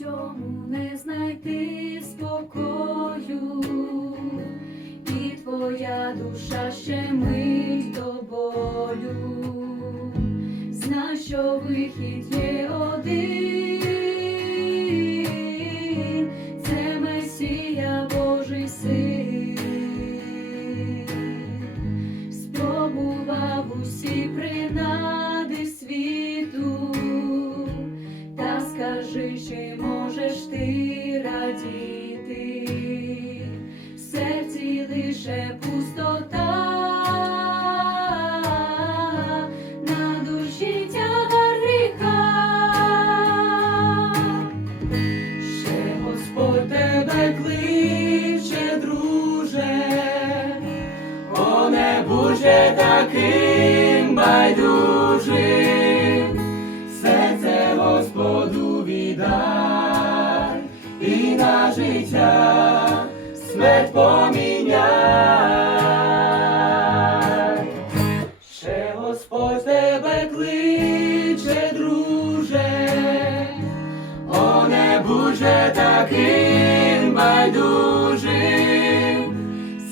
цьому не знайти спокою, і твоя душа ще мить до болю. Знай, що вихід є один, це Месія Божий син. Спробував усі принади скажи, чи можеш ти радіти, в серці лише пустота, на душі тягар гріха. Ще Господь тебе кличе, друже, о не таким байдужим, і на життя смерть поміняй. Ще Господь тебе кличе, друже, о не будь таким байдужим,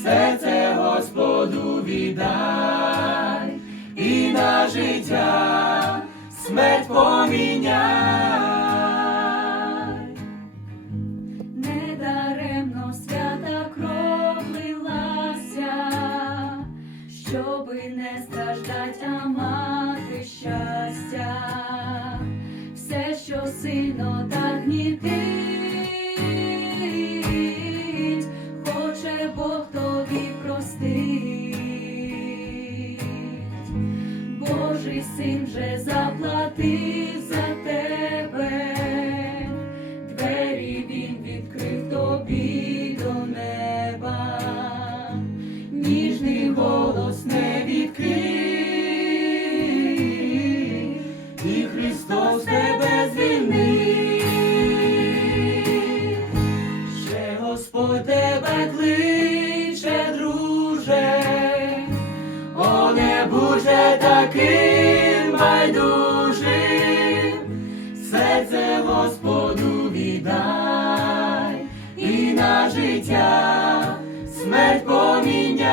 серце Господу віддай і на життя смерть поміняй. Недаремно свята кров лилася, щоби не страждать, а мати щастя, все, що сильно так гнітить, хоче Бог тобі простить. Божий син вже заплатив Господь тебе кличе, друже, о не будь таким байдужим, серце Господу віддай і на життя смерть поміняй.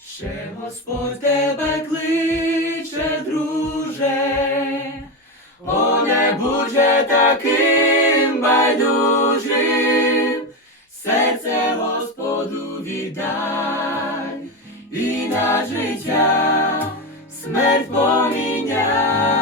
Ще Господь тебе кличе, друже, о не будь таким байдужим, серце Господу віддай і на життя смерть поміняй.